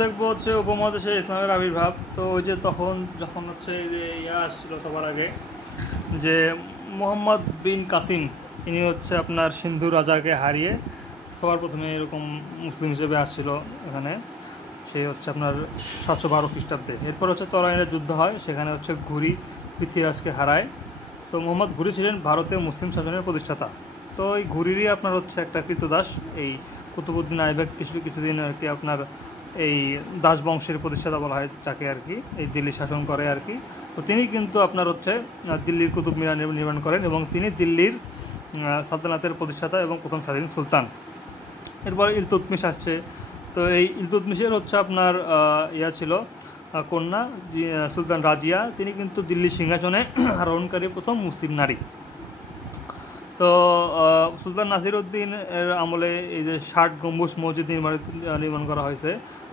দেখবো হচ্ছে উপমহাদেশে ইসলামের আবির্ভাব। তো ওই যে যখন হচ্ছে এই যে আসছিল সবার আগে যে মোহাম্মদ বিন কাসিম, ইনি হচ্ছে আপনার সিন্ধু রাজাকে হারিয়ে সবার প্রথমে এরকম মুসলিম হিসেবে আসছিল এখানে। সে হচ্ছে আপনার 712 খ্রিস্টাব্দে। এরপর হচ্ছে তরাইনের যুদ্ধ হয়, সেখানে হচ্ছে ঘুরি পৃথ্বীরাজকে হারায়। তো মোহাম্মদ ঘুরি ছিলেন ভারতীয় মুসলিম শাসনের প্রতিষ্ঠাতা। তো এই ঘুরিরই আপনার হচ্ছে একটা কৃতদাস এই কুতুবউদ্দিন আইবেক কিছুদিন আর কি আপনার এই দাস বংশের প্রতিষ্ঠাতা বলা হয় তাকে আর কি, এই দিল্লি শাসন করে আর কি। তো তিনি কিন্তু আপনার হচ্ছে দিল্লির কুতুব মিনার নির্মাণ করেন এবং তিনি দিল্লির সালতানাতের প্রতিষ্ঠাতা এবং প্রথম স্বাধীন সুলতান। এরপর ইলতুৎমিশ আসছে। তো এই ইলতুৎমিশের হচ্ছে আপনার ছিল কন্যা সুলতান রাজিয়া, তিনি কিন্তু দিল্লির সিংহাসনে আরোহণকারী প্রথম মুসলিম নারী। তো সুলতান নাসিরউদ্দিন এর আমলে এই যে 60 গম্বুজ মসজিদ নির্মাণ করা হয়েছে,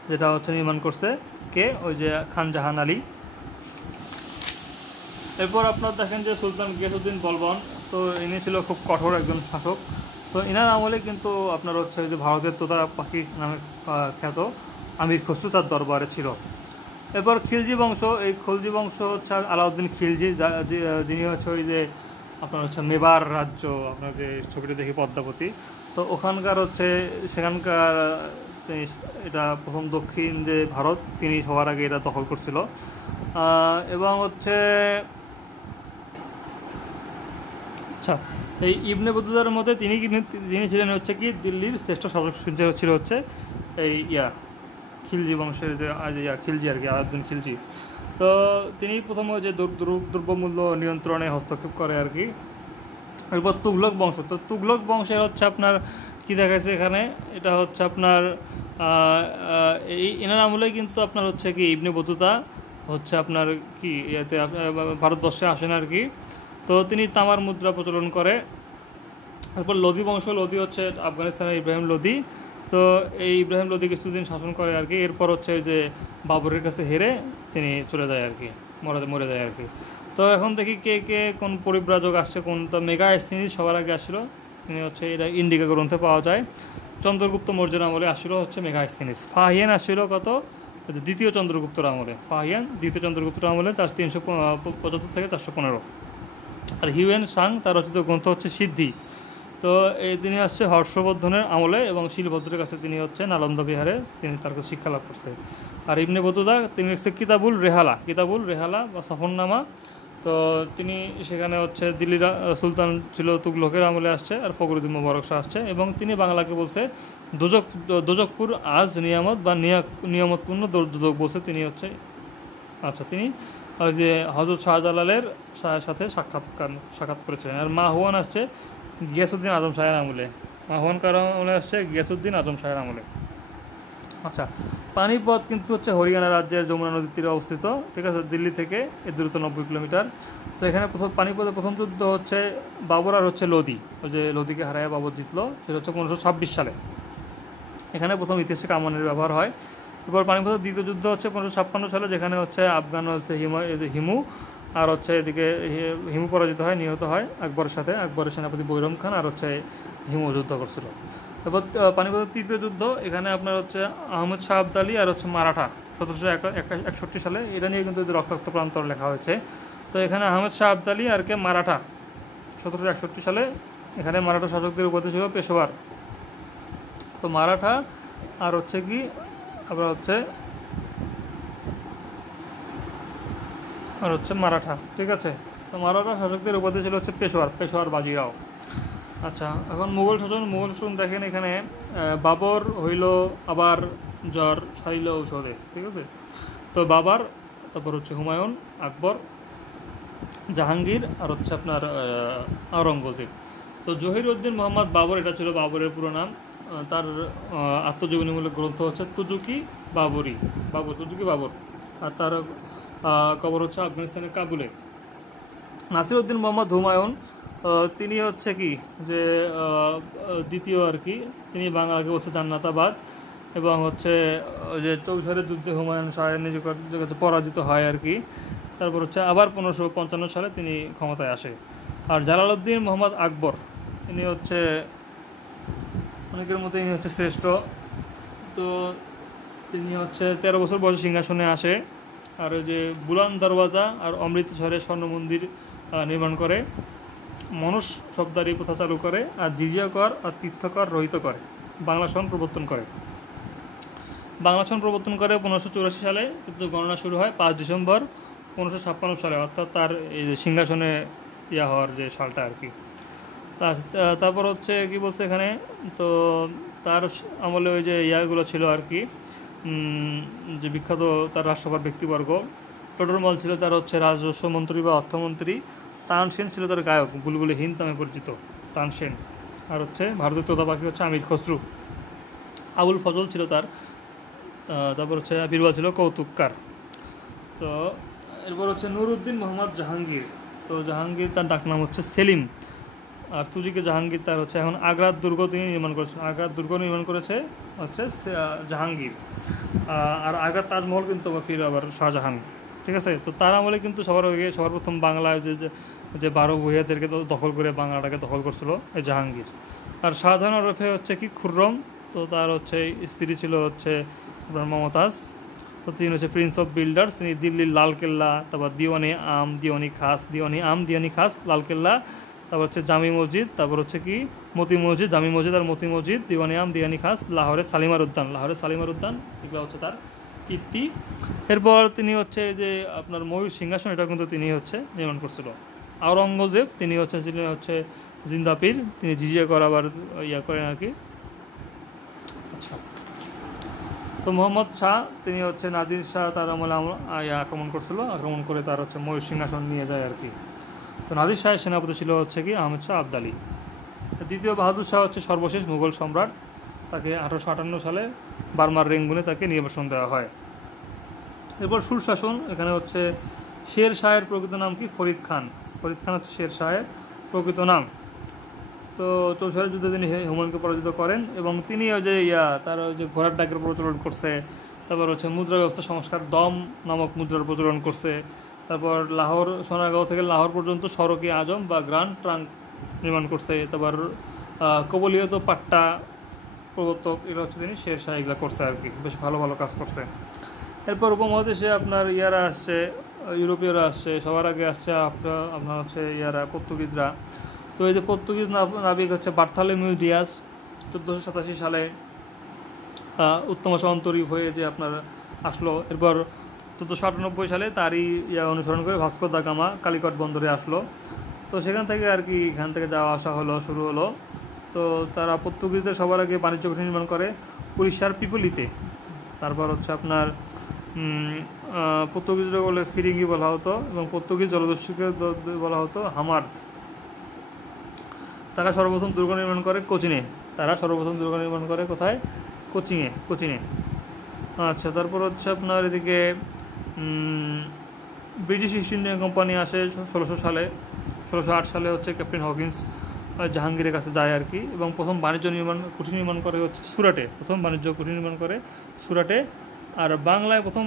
যেটা হচ্ছে নির্মাণ করছে কে, ওই যে খান জাহান আলী। এরপর আপনার দেখেন যে সুলতান গিয়াসউদ্দিন বলবন, তো ইনি ছিল খুব কঠোর একজন শাসক। তো ইনার আমলে কিন্তু আপনার হচ্ছে যে ভারতের তোতা পাখি নামে খ্যাত আমির খসরু তার দরবারে ছিল। এরপর খিলজি বংশ, এই খিলজি বংশ হচ্ছে আলাউদ্দিন খিলজি, যিনি হচ্ছে ওই যে আপনার হচ্ছে মেবার রাজ্য, আপনার যে ছবিটা দেখি পদ্মাবতী, তো ওখানকার হচ্ছে সেখানকার এটা প্রথম দক্ষিণ যে ভারত, তিনি সবার আগে এটা দখল করছিল। এবং হচ্ছে আচ্ছা, এই ইবনে বতুতার মধ্যে যিনি ছিলেন হচ্ছে কি দিল্লির শ্রেষ্ঠ শাসক ছিল হচ্ছে এই খিলজি বংশের যে খিলজি আর কি, আলাউদ্দিন খিলজি। তো তিনি প্রথমে যে দ্রব্যমূল্য নিয়ন্ত্রণে হস্তক্ষেপ করে আর কি। এরপর তুগলক বংশ, তো তুগলক বংশের হচ্ছে আপনার কি দেখাচ্ছে এখানে, এটা হচ্ছে আপনার এই এনার আমলেই কিন্তু আপনার হচ্ছে কি ইবনে বতুতা হচ্ছে আপনার কি ইয়াতে ভারতবর্ষে আসেন আর কি। তো তিনি তামার মুদ্রা প্রচলন করে। এরপর লোদি বংশ, লোদি হচ্ছে আফগানিস্তানের ইব্রাহিম লোদি। তো এই ইব্রাহিম লোদি কিছুদিন শাসন করে আর কি। এরপর হচ্ছে যে বাবরের কাছে হেরে তিনি চলে যায় আর কি, মরে যায় আর কি। তো এখন দেখি কে কোন পরিব্রাজক আসছে, কোন তো মেগাস্তিনিস সবার আগে আসছিল, তিনি হচ্ছে এটা ইন্ডিকা গ্রন্থে পাওয়া যায়। চন্দ্রগুপ্ত মৌর্যের আমলে আসছিল হচ্ছে মেগাস্তিনিস। ফাহিয়ান আসছিল কত, দ্বিতীয় চন্দ্রগুপ্তর আমলে। ফাহিয়ান দ্বিতীয় চন্দ্রগুপ্তর আমলে 375 থেকে 415। আর হিউয়েন সাং, তার রচিত গ্রন্থ হচ্ছে সিদ্ধি। তো তিনি আসছে হর্ষবর্ধনের আমলে এবং শিলভদ্রের কাছে তিনি হচ্ছে নালন্দা বিহারে তিনি তার কাছে শিক্ষা লাভ করছে। আর ইবনে বতুতা তিনি হচ্ছে কিতাবুল রেহালা বা সফরনামা। তো তিনি সেখানে হচ্ছে দিল্লির সুলতান ছিল তুগলকের আমলে আসছে, আর ফখরুদ্দিন মুবারক শাহ আসছে। এবং তিনি বাংলাকে বলছে দোজকপুর আজ নিয়ামত বা নিয়ামতপূর্ণ দোজক বলছে তিনি হচ্ছে। আচ্ছা, তিনি ওই যে হজরত শাহজালালের সাথে সাক্ষাৎ করেছিলেন। আর মাহুয়ান আসছে গিয়াসউদ্দিন আজম শাহের আমলে। মাহুয়ান কার আমলে আসছে গিয়াসউদ্দিন আজম শাহের আমলে। আচ্ছা, পানিপথ কিন্তু হচ্ছে হরিয়ানা রাজ্যের যমুনা নদীর তীরে অবস্থিত, ঠিক আছে, দিল্লি থেকে এর দূরত্ব 90 কিলোমিটার। তো এখানে পানিপথের প্রথম যুদ্ধ হচ্ছে বাবর আর হচ্ছে লোদি, ওই যে লোদিকে হারায় বাবর জিতলো, সেটা হচ্ছে 1526 সালে। এখানে প্রথম ইতিহাসে কামানের ব্যবহার হয়। এরপর পানিপথের দ্বিতীয় যুদ্ধ হচ্ছে 1556 সালে, যেখানে হচ্ছে আফগান হচ্ছে হিমু আর হচ্ছে এদিকে হিমু পরাজিত হয়, নিহত হয় আকবরের সাথে। আকবরের সেনাপতি বৈরম খান আর হচ্ছে হিমু যুদ্ধ করছিল। এরপর পানিপথের তৃতীয় যুদ্ধ, এখানে আপনার হচ্ছে আহমদ শাহ আবদালি আর হচ্ছে মারাঠা 1761 সালে। এটা নিয়ে কিন্তু রক্তাক্ত প্রান্তর লেখা হয়েছে। তো এখানে আহমদ শাহ আবদালি আর কে মারাঠা 1761 সালে। এখানে মারাঠা শাসকদের উপাধি ছিল পেশোয়ার। তো মারাঠা আর হচ্ছে কি আবার হচ্ছে মারাঠা, ঠিক আছে। তো মারাঠা শাসকদের উপাধি ছিল হচ্ছে পেশোয়ার বাজিরাও। আচ্ছা, এখন মুঘল শাসন দেখেন এখানে বাবর হইল আবার জ্বর সারিল ঔষধে, ঠিক আছে। তো বাবার, তারপর হচ্ছে হুমায়ুন, আকবর, জাহাঙ্গীর আর হচ্ছে আপনার আওরঙ্গজেব। তো জহিরউদ্দিন মোহাম্মদ বাবর, এটা ছিল বাবরের পুরো নাম। তার আত্মজীবনীমূলক গ্রন্থ হচ্ছে তুজুকি বাবর। আর তার কবর হচ্ছে আফগানিস্তানের কাবুলে। নাসিরউদ্দিন মোহাম্মদ হুমায়ুন, তিনি হচ্ছে কি যে দ্বিতীয় আর কি, তিনি বাংলাকে বলছে জান্নাতাবাদ। এবং হচ্ছে ওই যে চৌসারের যুদ্ধে হুমায়ুন শাহের নিজে পরাজিত হয় আর কি। তারপর হচ্ছে আবার 1555 সালে তিনি ক্ষমতায় আসে। আর জালালউদ্দিন মোহাম্মদ আকবর, ইনি হচ্ছে অনেকের মধ্যে ইনি হচ্ছে শ্রেষ্ঠ। তো তিনি হচ্ছে 13 বছর বয়সে সিংহাসনে আসে। আর ওই যে বুলান দরওয়াজা আর অমৃতসরে স্বর্ণ মন্দির নির্মাণ করে, মনুষ শব্দারি প্রথা চালু করে, আর জিজিয়া কর আর তীর্থকর রহিত করে, বাংলা সন প্রবর্তন করে। বাংলা সন প্রবর্তন করে 1584 সালে, কিন্তু গণনা শুরু হয় 5 ডিসেম্বর 1556 সালে, অর্থাৎ তার এই যে সিংহাসনে হওয়ার যে সালটা আর কি। তারপর হচ্ছে কি বলছে এখানে, তো তার আমলে ওই যে ইয়াগুলো ছিল আর কি, যে বিখ্যাত তার রাষ্ট্রপতি ব্যক্তিবর্গ। টোডরমল ছিল তার হচ্ছে রাজস্ব মন্ত্রী বা অর্থমন্ত্রী। তানসেন ছিল তার গায়ক, বুলবুলি হিন্দ নামে পরিচিত তানসেন। আর হচ্ছে ভারতের তোতা পাখি হচ্ছে আমির খসরু। আবুল ফজল ছিল তার। তারপর হচ্ছে বীরবল ছিল কৌতুককার। তো এরপর হচ্ছে নুরুদ্দিন মোহাম্মদ জাহাঙ্গীর। তো জাহাঙ্গীর তার ডাকনাম হচ্ছে সেলিম, আর তুজিকে জাহাঙ্গীর তার হচ্ছে। এখন আগ্রার দুর্গ তিনি নির্মাণ করেছেন, আগ্রার দুর্গ নির্মাণ করেছে হচ্ছে জাহাঙ্গীর। আর আগ্রার তাজমহল কিন্তু ফির আবার শাহজাহান। ঠিক আছে, তো তার আমলে কিন্তু সবার প্রথম বাংলায় যে 12 ভূঁইয়াদেরকে দখল করে বাংলাটাকে দখল করছিল এই জাহাঙ্গীর। আর শাহজাহান ওরফে হচ্ছে কি খুররম, তো তার হচ্ছে স্ত্রী ছিল হচ্ছে আপনার মমতাজ। তো তিনি হচ্ছে প্রিন্স অফ বিল্ডার্স। তিনি দিল্লির লালকেল্লা, তারপর দিওয়ানি আম, দিওয়ানি খাস, লালকেল্লা, তারপর হচ্ছে জামি মসজিদ, তারপর হচ্ছে কি জামি মসজিদ আর মতি মসজিদ, দিওয়ানি আম, দিওয়ানি খাস, লাহোরের সালিমার উদ্যান, এগুলো হচ্ছে তার কীর্তি। এরপর তিনি হচ্ছে যে আপনার ময়ূর সিংহাসন, এটা কিন্তু তিনি হচ্ছে নির্মাণ করছিল। আওরঙ্গজেব তিনি ছিলেন হচ্ছে জিন্দাপির, তিনি জিজিয়া কর আবার করেন আর কি। আচ্ছা, তো মোহাম্মদ শাহ তিনি হচ্ছে নাদির শাহ তার আমলে আক্রমণ করে তার হচ্ছে ময়ূর সিংহাসন নিয়ে যায় আর কি। তো নাদির শাহের সেনাপতি ছিল হচ্ছে কি আহমেদ শাহ আবদালি। দ্বিতীয় বাহাদুর শাহ হচ্ছে সর্বশেষ মুঘল সম্রাট। তাকে 1858 সালে বার্মার রেঙ্গুনে তাকে নির্বাসন দেওয়া হয়। এরপর সুরশাসন, এখানে হচ্ছে শের শাহের প্রকৃত নাম কি ফরিদ খান হচ্ছে শের শাহের প্রকৃত নাম। তো 64 যুদ্ধে তিনি হুমায়ুনকে পরাজিত করেন, এবং তিনি ওই যে তার ওই যে ঘোড়ার ডাকের প্রচলন করছে। তারপর হচ্ছে মুদ্রা ব্যবস্থা সংস্কার, দম নামক মুদ্রার প্রচলন করছে। তারপর লাহোর সোনারগাঁও থেকে লাহোর পর্যন্ত সড়কে আজম বা গ্র্যান্ড ট্রাঙ্ক নির্মাণ করছে। তারপর কবলিয়ত পাট্টা প্রবর্তক, এগুলো হচ্ছে তিনি শের শাহ এগুলো করছে আর কি, বেশ ভালো ভালো কাজ করছে। এরপর উপমহাদেশে আপনার আসছে, ইউরোপীয়রা আসছে, সবার আগে আসছে আপনার হচ্ছে পর্তুগিজরা। তো এই যে পর্তুগিজ নাবিক হচ্ছে বার্থালোমিউ ডিয়াস 1487 সালে উত্তম অন্তরীপ হয়ে যে আপনার আসলো। এরপর 1498 সালে তারই অনুসরণ করে ভাস্কো দা গামা কালিকট বন্দরে আসলো। তো সেখান থেকে আর কি এখান থেকে যাওয়া আসা শুরু হলো। তো তারা পর্তুগিজদের সবার আগে বাণিজ্য ঘাঁটি নির্মাণ করে উড়িষ্যার পিপলিতে। তারপর হচ্ছে আপনার পর্তুগিজরা বলে ফিরিঙ্গি বলা হতো, এবং পর্তুগিজ জলদস্যুকে বলা হতো হামার্দ। তারা সর্বপ্রথম দুর্গ নির্মাণ করে কোথায়? কোচিনে। আচ্ছা, তারপর হচ্ছে আপনার এদিকে ব্রিটিশ ইস্ট ইন্ডিয়া কোম্পানি আসে 1608 সালে হচ্ছে ক্যাপ্টেন হকিন্স জাহাঙ্গীরের কাছে যায় আর কি, এবং প্রথম বাণিজ্য কুঠি নির্মাণ করে হচ্ছে সুরাটে। আর বাংলায় প্রথম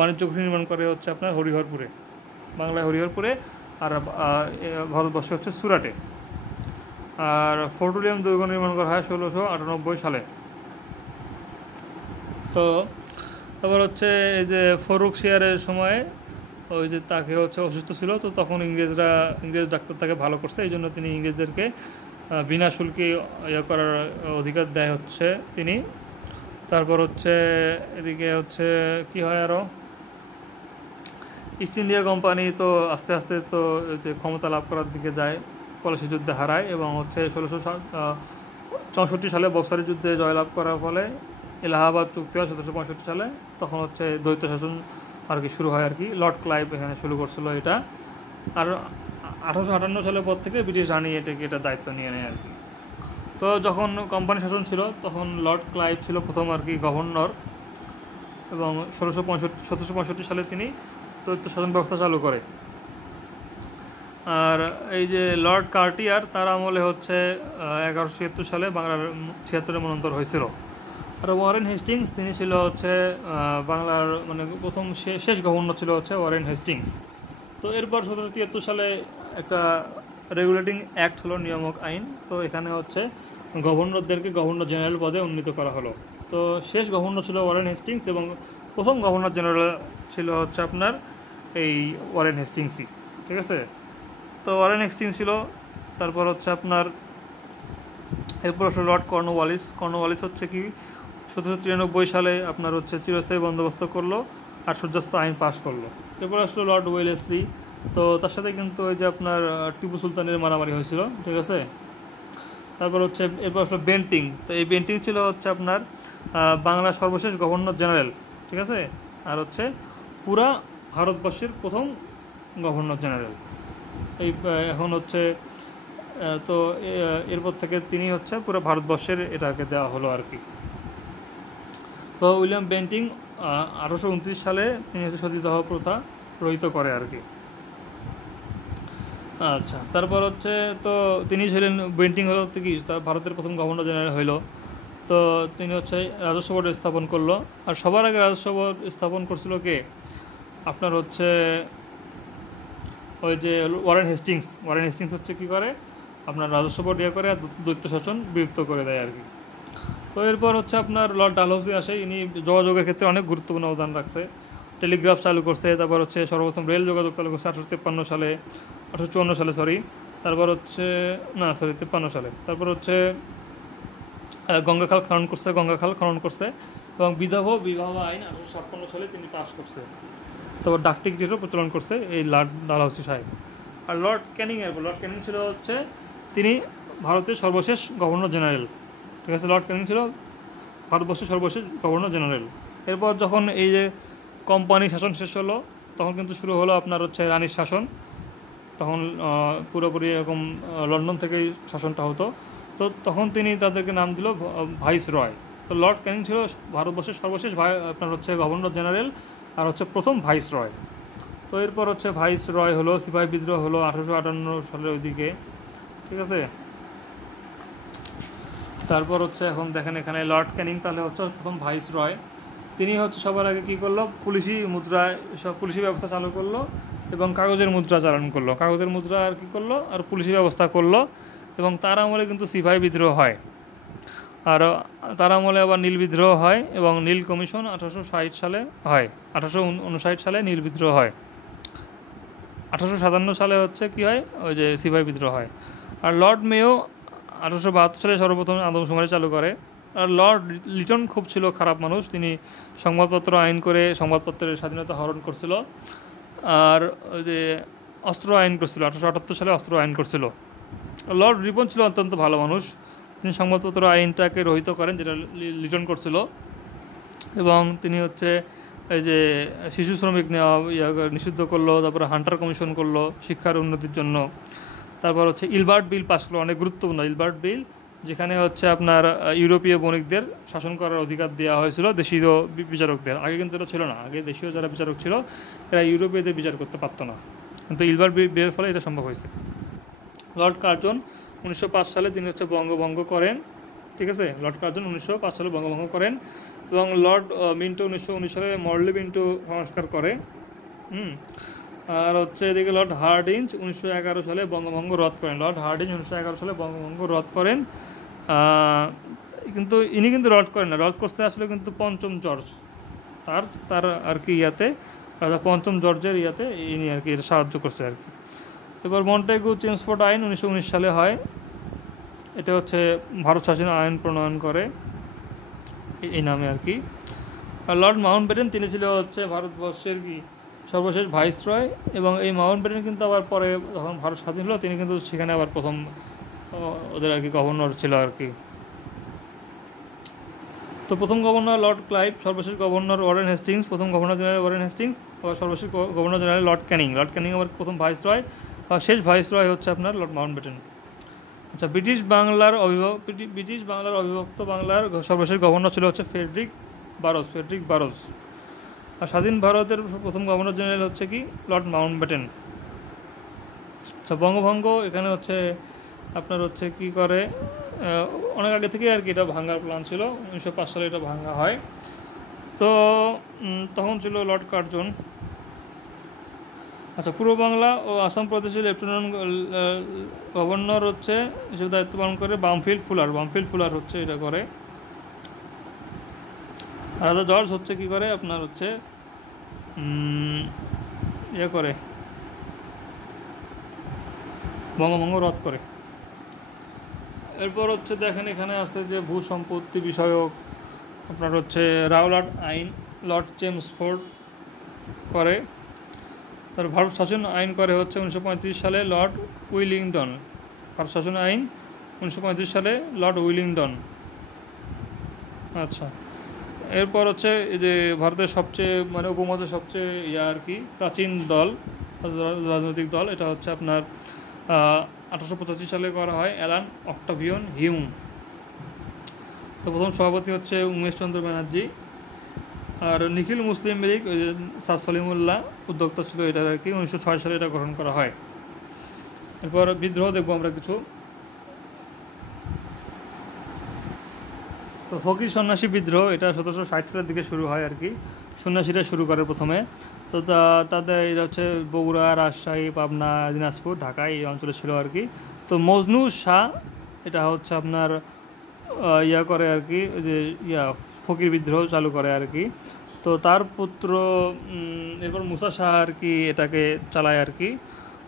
বাণিজ্য কুঠি নির্মাণ করে হচ্ছে আপনার হরিহরপুরে, আর ভারতবর্ষে হচ্ছে সুরাটে। আর ফোর্ট উইলিয়াম দুর্গ নির্মাণ করা হয় 1698 সালে। তো তারপর হচ্ছে এই যে ফরুক শিয়ারের সময় ওই যে তাকে হচ্ছে অসুস্থ ছিল, তো তখন ইংরেজ ডাক্তার তাকে ভালো করছে, এই জন্য তিনি ইংরেজদেরকে বিনা শুল্কে করার অধিকার দেয় হচ্ছে তিনি। তারপর হচ্ছে এদিকে হচ্ছে কি হয় আরও, ইস্ট ইন্ডিয়া কোম্পানি তো আস্তে আস্তে তো যে ক্ষমতা লাভ করার দিকে যায়, পলাশী যুদ্ধে হারায়, এবং হচ্ছে 1664 সালে বক্সারের যুদ্ধে জয়লাভ করার ফলে এলাহাবাদ চুক্তি হয় 1765 সালে। তখন হচ্ছে দ্বৈত শাসন আর কি শুরু হয় আর কি। লর্ড ক্লাইভ এখানে শুরু করছিল এটা। আর 1858 সালের পর থেকে ব্রিটিশ রানী এটা দায়িত্ব নিয়ে নেয় আর কি। তো যখন কোম্পানি শাসন ছিল তখন লর্ড ক্লাইভ ছিল প্রথম আর কি গভর্নর, এবং 1765 সালে তিনি দ্বৈত শাসন ব্যবস্থা চালু করে। আর এই যে লর্ড কার্টিয়ার তার আমলে হচ্ছে 1176 সালে বাংলার 76-এ মন্বন্তর হয়েছিল। আর ওয়ারেন হেস্টিংস তিনি ছিল হচ্ছে বাংলার মানে প্রথম শেষ গভর্নর ছিল হচ্ছে ওয়ারেন হেস্টিংস। তো এরপর 1773 সালে একটা রেগুলেটিং অ্যাক্ট হলো, নিয়ামক আইন। তো এখানে হচ্ছে গভর্নরদেরকে গভর্নর জেনারেল পদে উন্নীত করা হলো। তো শেষ গভর্নর ছিল ওয়ারেন হেস্টিংস এবং প্রথম গভর্নর জেনারেল ছিল হচ্ছে আপনার এই ওয়ারেন হেস্টিংসই, ঠিক আছে। তো ওয়ারেন হেস্টিংস ছিল, তারপর হচ্ছে আপনার এরপর আসলে লর্ড কর্নওয়ালিস। কর্নওয়ালিস হচ্ছে কি 1793 সালে আপনার হচ্ছে চিরস্থায়ী বন্দোবস্ত করলো আর সূর্যাস্ত আইন পাস করলো। এরপর আসলো লর্ড ওয়েলেসলি। তো তার সাথে কিন্তু ওই যে আপনার টিপু সুলতানের মারামারি হয়েছিল, ঠিক আছে। তারপর হচ্ছে এরপর আসলো বেন্টিং। তো এই বেন্টিং ছিল হচ্ছে আপনার বাংলার সর্বশেষ গভর্নর জেনারেল, ঠিক আছে, আর হচ্ছে পুরা ভারতবর্ষের প্রথম গভর্নর জেনারেল। এই এখন হচ্ছে তো এরপর থেকে তিনি হচ্ছে পুরো ভারতবর্ষের এটাকে দেওয়া হলো আর কি। তো উইলিয়াম বেন্টিং 1829 সালে তিনি হচ্ছে সতীদাহ প্রথা রহিত করে আর কি। আচ্ছা, তারপর হচ্ছে তো তিনি ছিলেন, বেন্টিং হলো কি তার ভারতের প্রথম গভর্নর জেনারেল হইল। তো তিনি হচ্ছে রাজস্ব বোর্ড স্থাপন করলো। আর সবার আগে রাজস্ব বোর্ড স্থাপন করছিল কে, আপনার হচ্ছে ওই যে ওয়ারেন হেস্টিংস। ওয়ারেন হেস্টিংস হচ্ছে কী করে, আপনার রাজস্ব বোর্ড ইয়ে করে আর দৈত্য শাসন বিলুপ্ত করে দেয় আর কি। তো এরপর হচ্ছে আপনার লর্ড ডালহৌসি আসে। ইনি যোগাযোগের ক্ষেত্রে অনেক গুরুত্বপূর্ণ অবদান রাখছে। টেলিগ্রাফ চালু করছে, তারপর হচ্ছে সর্বপ্রথম রেল যোগাযোগ চালু করছে 1853 সালে, 1854 সালে সরি। তারপর হচ্ছে 53 সালে। তারপর হচ্ছে গঙ্গাখাল খনন করছে এবং বিবাহ আইন 1856 সালে তিনি পাস করছে। তারপর ডাকটিকিটেরও প্রচলন করছে এই লর্ড ডালহৌসি সাহেব। আর লর্ড ক্যানিং ছিল হচ্ছে তিনি ভারতের সর্বশেষ গভর্নর জেনারেল, ঠিক আছে। লর্ড ক্যানিং ছিল ভারতবর্ষের সর্বশেষ গভর্নর জেনারেল। এরপর যখন এই যে কোম্পানি শাসন শেষ হলো, তখন কিন্তু শুরু হলো আপনার হচ্ছে রানীর শাসন। তখন পুরোপুরি এরকম লন্ডন থেকেই শাসনটা হতো। তো তখন তিনি তাদেরকে নাম দিল ভাইস রয়। তো লর্ড ক্যানিং ছিল ভারতবর্ষের সর্বশেষ আপনার হচ্ছে গভর্নর জেনারেল আর হচ্ছে প্রথম ভাইস রয়। তো এরপর হচ্ছে ভাইস রয় হলো, সিপাহী বিদ্রোহ হলো 1858 সালের ওইদিকে, ঠিক আছে। তারপর হচ্ছে এখন দেখেন এখানে লর্ড ক্যানিং তাহলে হচ্ছে প্রথম ভাইস রয়। তিনি হচ্ছে সবার আগে কী করলো, পুলিশি ব্যবস্থা চালু করলো এবং কাগজের মুদ্রা চালন করলো। কাগজের মুদ্রা আর কী করলো, আর পুলিশি ব্যবস্থা করলো। এবং তার আমলে কিন্তু সিপাহী বিদ্রোহ হয়, আর তার আমলে আবার নীল বিদ্রোহ হয় এবং নীল কমিশন 1860 সালে হয়। 1859 সালে নীল বিদ্রোহ হয়। 1857 সালে হচ্ছে কি হয়, ওই যে সিপাহী বিদ্রোহ হয়। আর লর্ড মেও 1872 সালে সর্বপ্রথম আদমশুমারি চালু করে। আর লর্ড লিটন খুব ছিল খারাপ মানুষ। তিনি সংবাদপত্র আইন করে সংবাদপত্রের স্বাধীনতা হরণ করছিল। আর ওই যে অস্ত্র আইন করছিল, 1878 সালে অস্ত্র আইন করছিল। লর্ড রিপন ছিল অত্যন্ত ভালো মানুষ। তিনি সংবাদপত্র আইনটাকে রহিত করেন, যেটা লিটন করছিল। এবং তিনি হচ্ছে এই যে শিশু শ্রমিক নেওয়া নিষিদ্ধ করলো। তারপরে হান্টার কমিশন করলো শিক্ষার উন্নতির জন্য। তারপর হচ্ছে ইলবার্ট বিল পাস করলো, অনেক গুরুত্বপূর্ণ ইলবার্ট বিল, যেখানে হচ্ছে আপনার ইউরোপীয় বণিকদের শাসন করার অধিকার দেওয়া হয়েছিল দেশীয় বিচারকদের। আগে কিন্তু এটা ছিল না, আগে দেশীয় যারা বিচারক ছিল এরা ইউরোপীয়দের বিচার করতে পারতো না, কিন্তু ইলবার্ট বিলের ফলে এটা সম্ভব হয়েছে। লর্ড কার্জন 1905 সালে তিনি হচ্ছে বঙ্গভঙ্গ করেন, ঠিক আছে। লর্ড কার্জন 1905 সালে বঙ্গভঙ্গ করেন এবং লর্ড মিন্টো 1919 সালে মরলি মিন্টো সংস্কার করে। আর হচ্ছে এদিকে লর্ড হার্ডিঞ্জ 1911 সালে বঙ্গভঙ্গ রদ করেন। লর্ড হার্ডিঞ্জ 1911 সালে বঙ্গভঙ্গ রদ করেন। কিন্তু ইনি কিন্তু রদ করেন না, রদ করতে আসলে কিন্তু পঞ্চম জর্জ তার আর কি ইয়াতে, রাজা পঞ্চম জর্জের ইয়াতে ইনি আর কি এটা সাহায্য করছে আর কি। এবার মন্টেগু চেমসফোর্ড আইন 1919 সালে হয়। এটা হচ্ছে ভারত শাসন আইন প্রণয়ন করে এই নামে আর কি। আর লর্ড মাউন্টব্যাটেন তিনি ছিল হচ্ছে ভারতবর্ষের কি সর্বশেষ ভাইসরয়। এবং এই মাউন্টব্যাটেন কিন্তু আবার পরে যখন ভারত স্বাধীন হলো তিনি কিন্তু সেখানে আবার প্রথম ওদের আর কি গভর্নর ছিল আর কি। তো প্রথম গভর্নর লর্ড ক্লাইভ, সর্বশেষ গভর্নর ওয়ারেন হেস্টিংস, প্রথম গভর্নর জেনারেল ওয়ারেন হেস্টিংস, আবার সর্বশেষ গভর্নর জেনারেল লর্ড ক্যানিং আবার প্রথম ভাইসরয়, আর শেষ ভাইসরয় হচ্ছে আপনার লর্ড মাউন্টব্যাটেন। আচ্ছা, ব্রিটিশ বাংলার অবিভক্ত বাংলার সর্বশেষ গভর্নর ছিল হচ্ছে ফ্রেডরিক বারোজ। আর স্বাধীন ভারতের প্রথম গভর্নর জেনারেল হচ্ছে কি লর্ড মাউন্টব্যাটেন। আচ্ছা, বঙ্গভঙ্গ এখানে হচ্ছে আপনার হচ্ছে কি করে, অনেক আগে থেকে আর কি এটা ভাঙার প্ল্যান ছিল। 1905 সালে এটা ভাঙা হয়। তো তখন ছিল লর্ড কার্জন। আচ্ছা, পূর্ব বাংলা ও আসাম প্রদেশের লেফটেন্যান্ট গভর্নর হচ্ছে হিসেবে দায়িত্ব পালন করে বামফিল্ড ফুলার হচ্ছে এটা করে। রাজা জর্জ হচ্ছে কি করে আপনার হচ্ছে ইয়ে করে বঙ্গভঙ্গ রদ করে। এরপর হচ্ছে দেখেন এখানে আছে যে ভূ সম্পত্তি বিষয়ক আপনার হচ্ছে রাওলাট আইন লর্ড চেমসফোর্ড করে। তার ভারত শাসন আইন করে হচ্ছে 1935 সালে লর্ড উইলিংটন। ভারত শাসন আইন 1935 সালে লর্ড উইলিংটন। আচ্ছা, এরপর হচ্ছে এই যে ভারতের সবচেয়ে মানে উপমহাদেশের সবচেয়ে আর কি প্রাচীন দল রাজনৈতিক দল, এটা হচ্ছে আপনার 1885 সালে করা হয় অ্যালান অক্টাভিয়ন হিউম। তো প্রথম সভাপতি হচ্ছে উমেশ চন্দ্র ব্যানার্জি। আর নিখিল মুসলিম লীগ ওই স্যার সলিমুল্লাহ উদ্যোক্তা ছিল এটার আর কি। 1906 সালে এটা গ্রহণ করা হয়। এরপর বিদ্রোহ দেখবো আমরা কিছু। তো ফকির সন্ন্যাসী বিদ্রোহ এটা 1760 সালের দিকে শুরু হয় আর কি। সন্ন্যাসীরা শুরু করে প্রথমে। তো তাদের এটা হচ্ছে বগুড়া, রাজশাহী, পাবনা, দিনাজপুর, ঢাকা এই অঞ্চলে ছিল আর কি। তো মজনু শাহ এটা হচ্ছে আপনার ইয়া করে আর কি, যে ফকির বিদ্রোহ চালু করে আর কি। তো তার পুত্র এরপর মুসা শাহ আর কি এটাকে চালায় আর কি।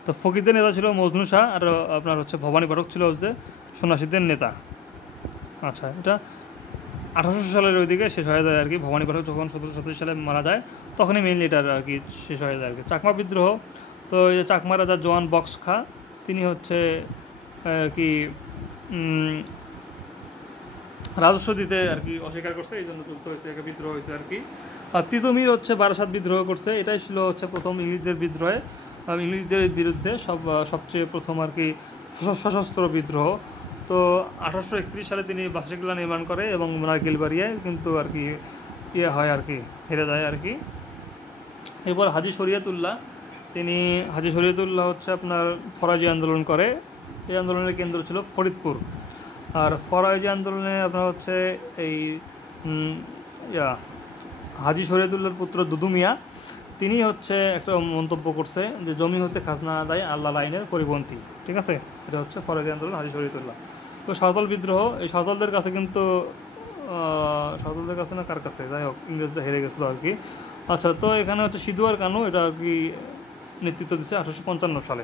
তো ফকিরদের নেতা ছিল মজনু শাহ, আর আপনার হচ্ছে ভবানী পাঠক ছিল হচ্ছে সন্ন্যাসীদের নেতা। আচ্ছা, এটা 1800 সালের ওইদিকে শেষ হয়ে যায় আর কি। ভবানী পাঠক যখন 1737 সালে মারা যায় তখনই মেইনলি এটার আর কি শেষ হয়ে যায় আর কি। চাকমা বিদ্রোহ, তো এই যে চাকমা রাজা জোয়ান বক্স খা তিনি হচ্ছে আর কি রাজস্ব দিতে আর কি অস্বীকার করছে, এই জন্য যুক্ত হয়েছে, একটা বিদ্রোহ হয়েছে আর কি। আর তিতুমির হচ্ছে বারাসাত বিদ্রোহ করছে, এটাই ছিল হচ্ছে প্রথম ইংরেজদের বিদ্রোহে, ইংরেজদের বিরুদ্ধে সবচেয়ে প্রথম আর কি সশস্ত্র বিদ্রোহ। তো 1831 সালে তিনি বাসিকলা নির্মাণ করে এবং নারকেলবাড়িয়ায় কিন্তু আর কি ইয়ে হয় আর কি, হেরে যায় আর কি। এরপর হাজী শরিয়তুল্লাহ, হাজী শরিয়তুল্লাহ হচ্ছে আপনার ফরাজি আন্দোলন করে। এই আন্দোলনের কেন্দ্র ছিল ফরিদপুর। আর ফরাজি আন্দোলনে আপনার হচ্ছে এই হাজী শরিয়তুল্লাহর পুত্র দুদু মিয়া তিনি হচ্ছে একটা মন্তব্য করছে যে জমি হতে খাজনা আদায় আল্লাহ আইনের পরিপন্থী। ঠিক আছে, এটা হচ্ছে ফরাজি আন্দোলন, হাজী শরিয়তুল্লাহ। তো সাঁওতাল বিদ্রোহ, এই সাঁওতালদের কাছে কিন্তু সাঁওতালদের কাছে না কার কাছে, যাই হোক ইংরেজরা হেরে গেছিলো আর কি। আচ্ছা, তো এখানে হচ্ছে সিদুয়ার কানু এটা আর কি নেতৃত্ব দিচ্ছে 1855 সালে।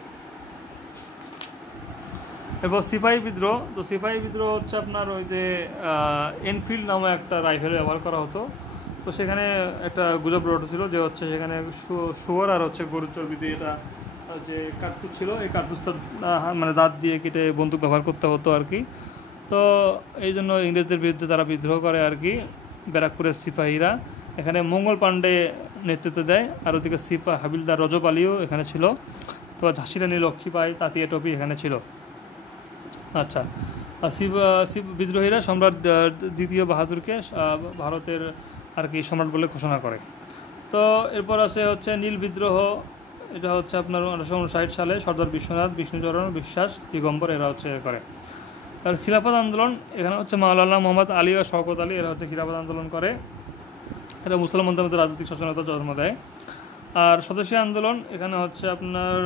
এবার সিপাহী বিদ্রোহ, তো সিপাহী বিদ্রোহ হচ্ছে আপনার ওই যে এনফিল্ড নামে একটা রাইফেল ব্যবহার করা হতো। তো সেখানে একটা গুজব রট ছিল যে হচ্ছে সেখানে শুয়োর আর হচ্ছে গরুর চর্বি দিয়ে এটা যে কার্তুজ ছিল, এই কার্তুজটা মানে দাঁত দিয়ে কেটে বন্দুক ব্যবহার করতে হতো আর কি। তো এই জন্য ইংরেজদের বিরুদ্ধে তারা বিদ্রোহ করে আর কি, ব্যারাকপুরের সিপাহীরা। এখানে মঙ্গল পাণ্ডে নেতৃত্ব দেয়, আর ওদিকে হাবিলদার রজব আলীও এখানে ছিল। তো ঝাঁসি রানী লক্ষ্মীবাঈ, তাঁতিয়া টপি এখানে ছিল। আচ্ছা, বিদ্রোহীরা সম্রাট দ্বিতীয় বাহাদুরকে ভারতের আর কি সম্রাট বলে ঘোষণা করে। তো এরপর আছে হচ্ছে নীল বিদ্রোহ, এটা হচ্ছে আপনার 1859 সালে সর্দার বিশ্বনাথ, বিষ্ণুচরণ বিশ্বাস, দিগম্বর এরা হচ্ছে করে। আর খিলাফত আন্দোলন, এখানে হচ্ছে মাওলানা মোহাম্মদ আলী আর শওকত আলী এরা হচ্ছে খিলাফত আন্দোলন করে। এটা মুসলমানদের মধ্যে রাজনৈতিক সচেতনতা জন্ম দেয়। আর স্বদেশী আন্দোলন, এখানে হচ্ছে আপনার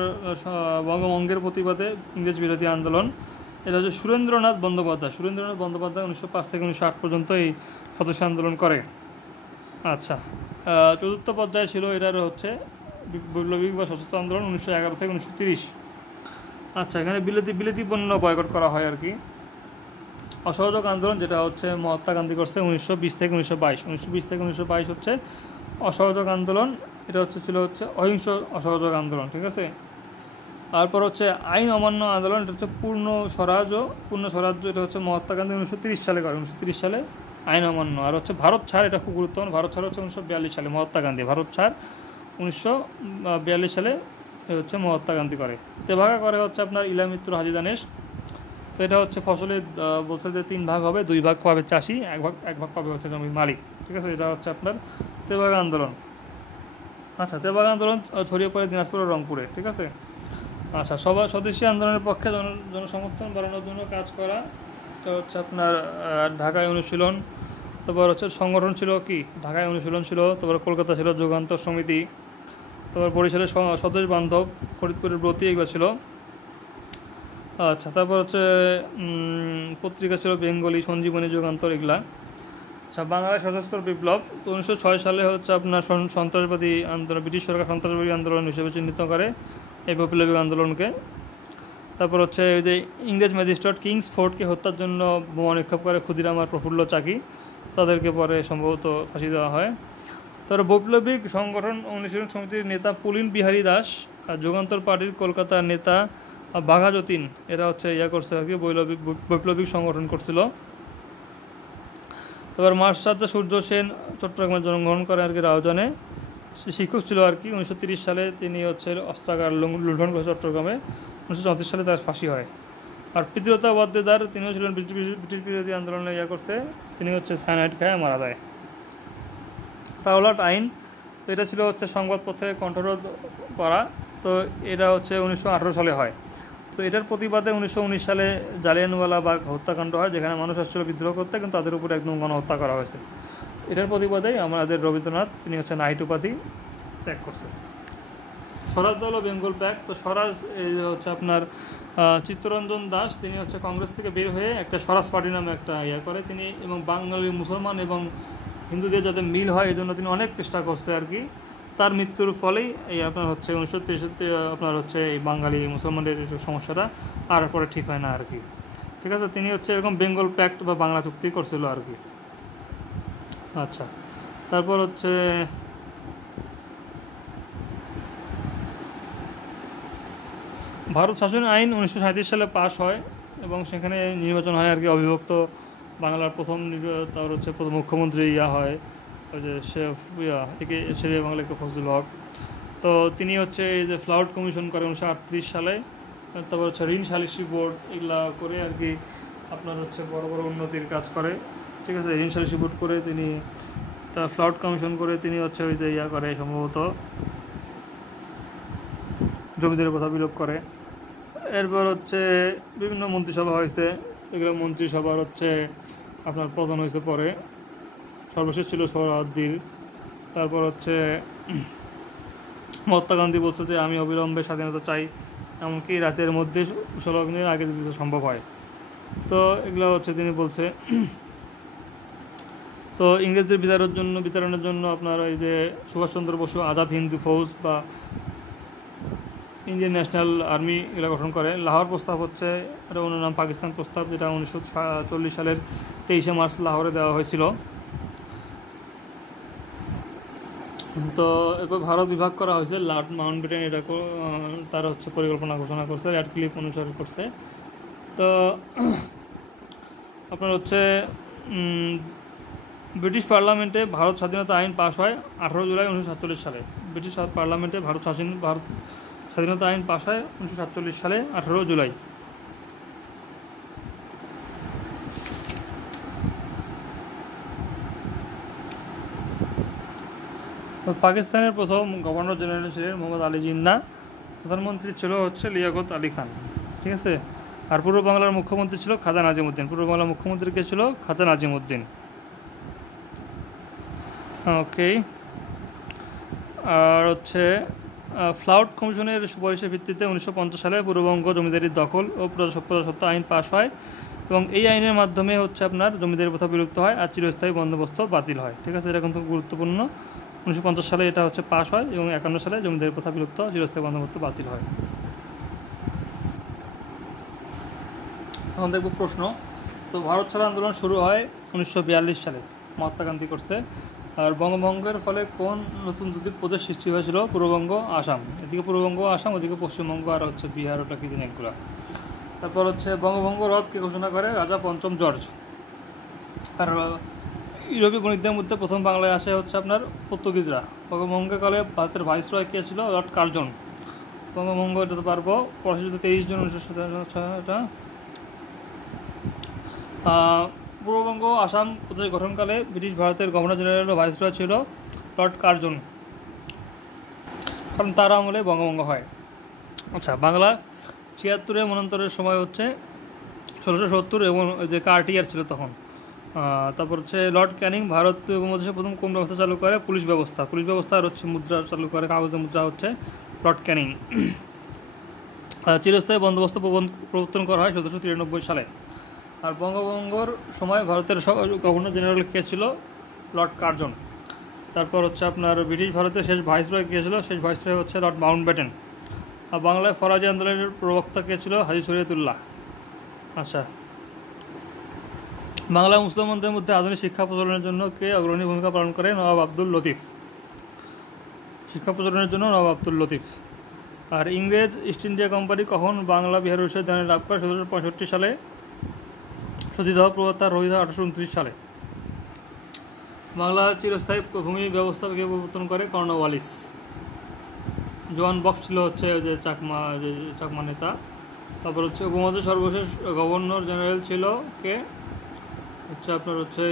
বঙ্গভঙ্গের প্রতিবাদে ইংরেজ বিরোধী আন্দোলন। এটা হচ্ছে সুরেন্দ্রনাথ বন্দ্যোপাধ্যায় 1905 থেকে 1908 পর্যন্ত এই স্বদেশী আন্দোলন করে। আচ্ছা, চতুর্থ পর্যায়ে ছিল এটার হচ্ছে বৈপ্লবিক বা সশস্ত্র আন্দোলন 1911 থেকে 1930। আচ্ছা, এখানে বিলেতি পণ্য বয়কট করা হয় আর কি। অসহযোগ আন্দোলন, যেটা হচ্ছে মহাত্মা গান্ধী করছে 1920 থেকে 1922। 1920 থেকে 1922 হচ্ছে অসহযোগ আন্দোলন, এটা ছিল অহিংস অসহযোগ আন্দোলন। ঠিক আছে, তারপর হচ্ছে আইন অমান্য আন্দোলন, এটা হচ্ছে পূর্ণ স্বরাজ্য, এটা হচ্ছে মহাত্মা গান্ধী 1930 সালে করে। 1930 সালে আইন অমান্য। আর হচ্ছে ভারত ছাড়, এটা খুব গুরুত্বপূর্ণ। ভারত ছাড় হচ্ছে 1942 সালে মহাত্মা গান্ধী, ভারত ছাড় 1942 সালে হচ্ছে মহাত্মা গান্ধী করে। তেভাগা করে হচ্ছে আপনার ইলামিত্র হাজি দানেশ। তো এটা হচ্ছে ফসলে বলছে যে 3 ভাগ হবে, 2 ভাগ পাবে চাষি, এক ভাগ পাবে হচ্ছে জমির মালিক। ঠিক আছে, এটা হচ্ছে আপনার তেভাগা আন্দোলন। আচ্ছা, তেভাগা আন্দোলন ছড়িয়ে পড়ে দিনাজপুর ও রংপুরে। ঠিক আছে, আচ্ছা, স্বদেশী আন্দোলনের পক্ষে জনসমর্থন বাড়ানোর জন্য কাজ করা, এটা হচ্ছে আপনার ঢাকায় অনুশীলন। তারপর হচ্ছে সংগঠন ছিল কি, ঢাকায় অনুশীলন ছিল, তারপর কলকাতা ছিল যুগান্তর সমিতি, তারপর বরিশালের স্বদেশ বান্ধব, ফরিদপুরের ব্রতী, এগুলো ছিল। আচ্ছা, তারপর হচ্ছে পত্রিকা ছিল বেঙ্গলি, সঞ্জীবনী, যুগান্তর, এগুলা। আচ্ছা, বাংলাদেশ সশস্ত্র বিপ্লব 1906 সালে হচ্ছে আপনার সন্ত্রাসবাদী আন্দোলন, ব্রিটিশ সরকার সন্ত্রাসবাদী আন্দোলন হিসেবে চিহ্নিত করে এই বিপ্লবী আন্দোলনকে। তারপর হচ্ছে ওই যে ইংরেজ ম্যাজিস্ট্রেট কিংস ফোর্ডকে হত্যার জন্য বোমা নিক্ষেপ করে ক্ষুদিরাম আর প্রফুল্ল চাকি, তাদেরকে পরে সম্ভবত ফাঁসি দেওয়া হয়। তার বৈপ্লবিক সংগঠন অনুশীলন সমিতির নেতা পুলিন বিহারী দাস আর যুগান্তর পার্টির কলকাতার নেতা বাঘা যতীন, এরা হচ্ছে করছে আর কি, বৈপ্লবিক সংগঠন করছিল। তারপর মার্শাল সূর্য সেন চট্টগ্রামে জন্মগ্রহণ করে আর কি, রাউজানে শিক্ষক ছিল আর কি। 1930 সালে তিনি হচ্ছে অস্ত্রাগার লুণ্ঠন করে চট্টগ্রামে। 1934 সালে তার ফাঁসি হয়। আর পিতৃতা ওয়াদ্দেদার, তিনিও ছিলেন ব্রিটিশ বিরোধী আন্দোলনে করতে, তিনি হচ্ছে সায়ানাইড খায় মারা যায়। রাওলাট আইন, তো এটা ছিল হচ্ছে সংবাদপত্রের কণ্ঠরোধ করা, তো এটা হচ্ছে 1918 সালে হয়। তো এটার প্রতিবাদে 1919 সালে জালিয়ানওয়ালাবাগ হত্যাকাণ্ড হয়, যেখানে মানুষ আসছিল বিদ্রোহ করতে, কিন্তু তাদের উপর একদম গণহত্যা করা হয়েছে। এটার প্রতিবাদেই আমাদের রবীন্দ্রনাথ তিনি হচ্ছে নাইট উপাধি ত্যাগ করছে। স্বরাজ দল ও বেঙ্গল প্যাক, তো স্বরাজ এই হচ্ছে আপনার চিত্তরঞ্জন দাস, তিনি হচ্ছে কংগ্রেস থেকে বের হয়ে একটা স্বরাজ পার্টি নামে একটা করে তিনি, এবং বাঙালি মুসলমান এবং হিন্দুদের যাতে মিল হয় এই জন্য তিনি অনেক চেষ্টা করছে আর কি। তার মৃত্যুর ফলেই এই আপনার হচ্ছে 1963 আপনার হচ্ছে এই বাঙালি মুসলমানদের সমস্যাটা আর পরে ঠিক হয় না আর কি। ঠিক আছে, তিনি হচ্ছে এরকম বেঙ্গল প্যাক্ট বা বাংলা চুক্তি করছিল আর কি। আচ্ছা, তারপর হচ্ছে ভারত শাসন আইন 1937 সালে পাশ হয় এবং সেখানে নির্বাচন হয় আর কি, অবিভক্ত বাংলার প্রথম তার হচ্ছে প্রথম মুখ্যমন্ত্রী হয় ওই যে শেরে বাংলাকে ফজলুল হক। তো তিনি হচ্ছে এই যে ফ্লাউড কমিশন করে 1938 সালে। তারপর হচ্ছে ঋণ সালিসি বোর্ড, এগুলা করে আর কি আপনার হচ্ছে বড় বড় উন্নতির কাজ করে। ঠিক আছে, ঋণ সালিসি বোর্ড করে তিনি, তার ফ্লাউড কমিশন করে তিনি হচ্ছে ওই যে করে সম্ভবত জমিদারের কথা বিলোপ করে। এরপর হচ্ছে বিভিন্ন মন্ত্রিসভা হয়েছে, এগুলো মন্ত্রিসভার হচ্ছে আপনার প্রধান হয়েছে পরে, সর্বশেষ ছিল সোহরাওয়ার্দীর। তারপর হচ্ছে মহাত্মা গান্ধী বলছে যে আমি অবিলম্বে স্বাধীনতা চাই, এমনকি রাতের মধ্যে 16 দিনের আগে যদি সম্ভব হয়। তো এগুলো হচ্ছে তিনি বলছে। তো ইংরেজদের বিতাড়নের জন্য আপনার ওই যে সুভাষচন্দ্র বসু আজাদ হিন্দু ফৌজ বা ইন্ডিয়ান ন্যাশনাল আর্মি এগুলো গঠন করে। লাহোর প্রস্তাব হচ্ছে এটা অন্য নাম পাকিস্তান প্রস্তাব, যেটা 1940 সালের 23শে মার্চ লাহোরে দেওয়া হয়েছিল। তো এরপর ভারত বিভাগ করা হয়েছে, লর্ড মাউন্টব্যাটেন এটা তার হচ্ছে পরিকল্পনা ঘোষণা করছে, র্যাডক্লিফ অনুসরণ করছে। তো আপনার হচ্ছে ব্রিটিশ পার্লামেন্টে ভারত স্বাধীনতা আইন পাশ হয় 18 জুলাই 1947 সালে। ব্রিটিশ পার্লামেন্টে ভারত স্বাধীনতা আইন পাশ হয় 1947 সালে 18 জুলাই। পাকিস্তানের প্রথম গভর্নর জেনারেল ছিলেন মোহাম্মদ আলী জিন্নাহ, প্রধানমন্ত্রী ছিল হচ্ছে লিয়াকত আলী খান। ঠিক আছে, আর পূর্ব বাংলার মুখ্যমন্ত্রী ছিল খাজা নাজিমউদ্দিন। পূর্ব বাংলার মুখ্যমন্ত্রী কে ছিল? খাজা নাজিমউদ্দিন। ওকে, আর হচ্ছে ফ্লাউড কমিশনের সুপারিশের ভিত্তিতে 1950 সালে পূর্ববঙ্গ জমিদারির দখল ও প্রজাস্বত্ব আইন পাশ হয় এবং এই আইনের মাধ্যমে হচ্ছে আপনার জমিদারি প্রথা বিলুপ্ত হয় আর চিরস্থায়ী বন্দোবস্ত বাতিল হয়। ঠিক আছে, এটা কিন্তু গুরুত্বপূর্ণ। 1950 সালে এটা হচ্ছে পাশ হয় এবং 51 সালে জমিদারি প্রথা বিলুপ্ত, চিরস্থায়ী বন্দোবস্ত বাতিল হয়। এখন দেখব প্রশ্ন। তো ভারত ছাড়া আন্দোলন শুরু হয় 1942 সালে, মহাত্মা গান্ধী করছে। আর বঙ্গভঙ্গের ফলে কোন নতুন দুটি প্রদেশ সৃষ্টি হয়েছিল? পূর্ববঙ্গ, আসাম। এদিকে পূর্ববঙ্গ, আসাম, ওদিকে পশ্চিমবঙ্গ আর হচ্ছে বিহার, ওটা কি দিন একগুলা। তারপর হচ্ছে বঙ্গভঙ্গ রদ কে ঘোষণা করে? রাজা পঞ্চম জর্জ। আর ইউরোপীয় বণিকদের মধ্যে প্রথম বাংলায় আসে হচ্ছে আপনার পর্তুগিজরা। বঙ্গভঙ্গকালে ভারতের ভাইসরয় কে ছিল? Lord Curzon. বঙ্গভঙ্গ এটা তো পারবো। 23 জুন 1957। পূর্ববঙ্গ আসাম প্রদেশ গঠনকালে ব্রিটিশ ভারতের গভর্নর জেনারেল ও ভাইসরয় ছিল লর্ড কার্জন, কারণ তার আমলে বঙ্গভঙ্গ হয়। আচ্ছা, বাংলা 76-এ মন্বন্তরের সময় হচ্ছে 1670 এবং যে কার্টিয়ার ছিল তখন। তারপর হচ্ছে লর্ড ক্যানিং ভারতীয় উপমহাদেশে প্রথম কোন ব্যবস্থা চালু করে? পুলিশ ব্যবস্থা। পুলিশ ব্যবস্থা আর হচ্ছে মুদ্রা চালু করে, কাগজের মুদ্রা হচ্ছে লর্ড ক্যানিং। চিরস্থায়ী বন্দোবস্ত প্রবর্তন করা হয় 1793 সালে। আর বঙ্গভঙ্গর সময় ভারতের গভর্নর জেনারেল কে ছিল? Lord Curzon. তারপর হচ্ছে আপনার ব্রিটিশ ভারতের শেষ ভাইসরয় কে ছিল? শেষ ভাইসরয় হচ্ছে লর্ড মাউন্টব্যাটেন। আর বাংলায় ফরাজি আন্দোলনের প্রবক্তা কে ছিল? হাজী শরীয়তুল্লাহ। আচ্ছা, বাংলা মুসলমানদের মধ্যে আধুনিক শিক্ষা প্রচলনের জন্য কে অগ্রণী ভূমিকা পালন করে? নবাব আব্দুল লতিফ। শিক্ষা প্রচলনের জন্য নবাব আব্দুল লতিফ। আর ইংরেজ ইস্ট ইন্ডিয়া কোম্পানি কখন বাংলা বিহার উড়িষ্যার দানে লাভ করে? 1765 সালে। সতীদাহ প্রবর্তন রোহিত 1829 সালে। বাংলা চিরস্থায়ী ভূমি ব্যবস্থা কে প্রবর্তন করে? কর্নওয়ালিস। জোয়ান বক্স ছিল হচ্ছে যে চাকমা নেতা। তারপর হচ্ছে উপমহাদেশের সর্বশেষ গভর্নর জেনারেল ছিল কে? হচ্ছে আপনার হচ্ছে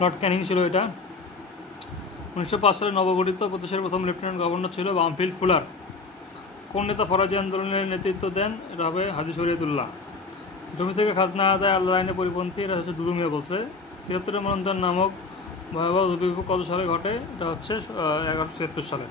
লর্ড ক্যানিং ছিল এটা। 1905 সালে নবগঠিত প্রদেশের প্রথম লেফটেন্যান্ট গভর্নর ছিল বামফিল্ড ফুলার। কোন নেতা ফরাজি আন্দোলনের নেতৃত্ব দেন? এটা হবে হাজী শরীয়তুল্লাহ। জমি থেকে খাজনা আদায় আল্লাহ আইনের পরিপন্থী, এটা হচ্ছে দুদু মিয়া বলছে। ৭৬ মনন্তর নামক ভয়াবহ দুর্ভিক্ষ কত সালে ঘটে? এটা হচ্ছে 1176 সালে।